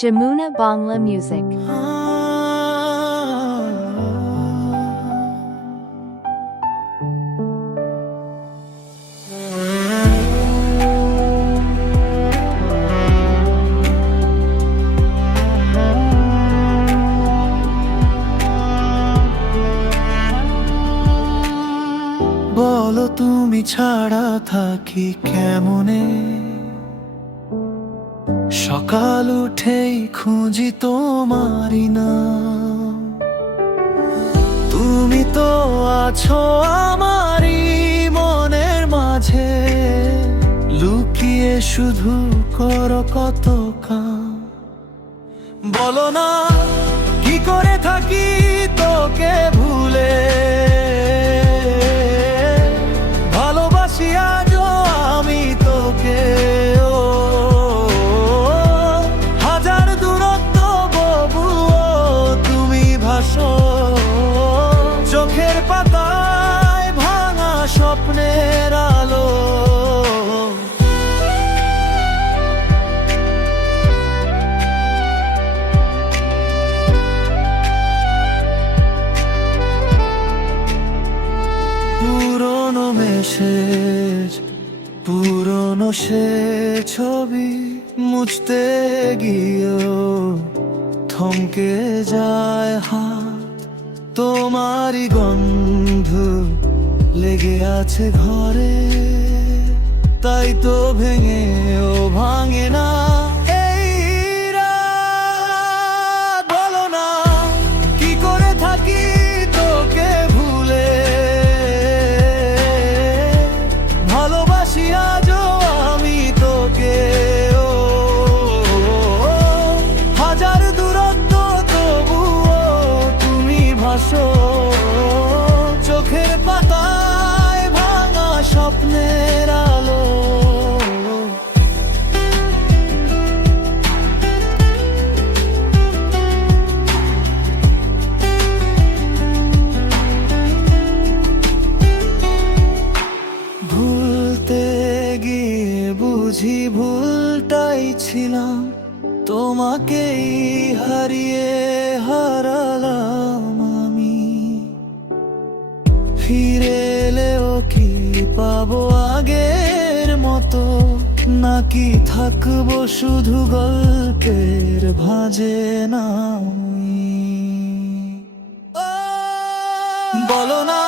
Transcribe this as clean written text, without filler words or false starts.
Jamuna Bangla Music. বলো তুমি ছাড়া থাকি কেমনে, সকাল উঠেই খুঁজি তোমারি নাম। তুমি তো আছো আমারই মনের মাঝে, লুকিয়ে শুধু করো কত কাম। বলো না কি করে থাকি তোকে ভুলে, ভালোবাসি আজও আমি তোকে। হাজার দূরত্ব তবুও তুমি ভাসো চোখের পাতায় ভাঙা স্বপ্নের আলো। পুরনো মেসেজ, পুরনো সে ছবি মুছতে গিয়েও থমকে যায় হাত। তোমারই গন্ধ লেগে আছে ঘরে, তাই তো ভেঙেও ভাঙে না এই রাত। বলো না কি করে থাকি তোকে ভুলে, ভালোবাসি আজও আমি তোকে। হাজার দূরত্ব তবুও তুমি ভাসো চোখের পাতায় ভাঙা স্বপ্নের আলো। ভুলতে গিয়ে বুঝি ভুলটাই ছিলাম, তোমাকেই হারিয়ে হারালাম আমি। ফিরে এলেও কি পাবো আগের মতো, নাকি থাকবো শুধু গল্পের ভাঁজে নামি। বলো না